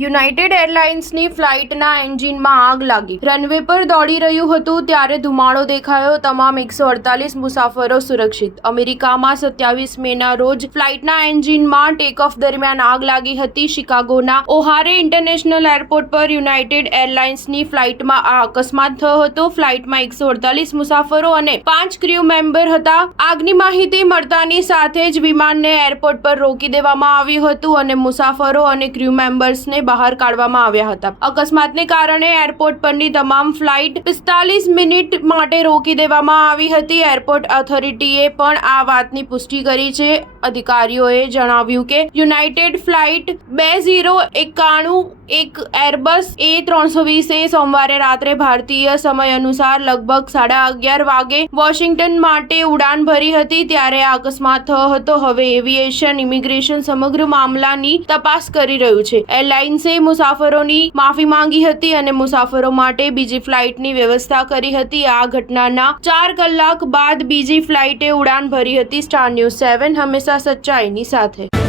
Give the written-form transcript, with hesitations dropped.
United એરલાઇન્સની ફ્લાઇટના એન્જિનમાં આગ લાગી. રનવે પર દોડી રહ્યું હતું ત્યારે ધુમાડો દેખાયો. તમામ 148 મુસાફરો સુરક્ષિત. અમેરિકામાં 27 મેના રોજ ફ્લાઇટના એન્જિનમાં ટેકઓફ દરમિયાન આગ લાગી હતી. શિકાગોના ઓહારે ઇન્ટરનેશનલ એરપોર્ટ પર યુનાઇટેડ એરલાઇન્સની ફ્લાઇટમાં આ અકસ્માત થયો હતો. ફ્લાઇટમાં 148 મુસાફરો અને 5 ક્રૂ મેમ્બર હતા. આગની માહિતી મળતાની સાથે જ વિમાનને એરપોર્ટ પર રોકી દેવામાં આવ્યું હતું અને મુસાફરો અને ક્રૂ મેમ્બર્સને બહાર કાઢવામાં આવ્યા હતા. અકસ્માતને કારણે એરપોર્ટ પરની તમામ ફ્લાઇટ 45 મિનિટ માટે રોકી દેવામાં આવી હતી. એરપોર્ટ ઓથોરિટીએ પણ આ વાતની પુષ્ટિ કરી છે. અધિકારીઓએ જણાવ્યું કે યુનાઇટેડ ફ્લાઇટ 2091 એક એરબસ A320 સોમવારે રાત્રે ભારતીય સમય અનુસાર લગભગ 11:30 વાગે વોશિંગ્ટન માટે ઉડાન ભરી હતી ત્યારે આ અકસ્માત થયો હતો. હવે એવિએશન ઇમિગ્રેશન સમગ્ર મામલાની તપાસ કરી રહ્યું છે. એરલાઇન્સે મુસાફરોની માફી માંગી હતી અને મુસાફરો માટે બીજી ફ્લાઇટની વ્યવસ્થા કરી હતી. આ ઘટનાના 4 કલાક બાદ બીજી ફ્લાઇટે ઉડાન ભરી હતી. સ્ટાર ન્યૂઝ 7 હંમેશા સચ્ચાઈની સાથે.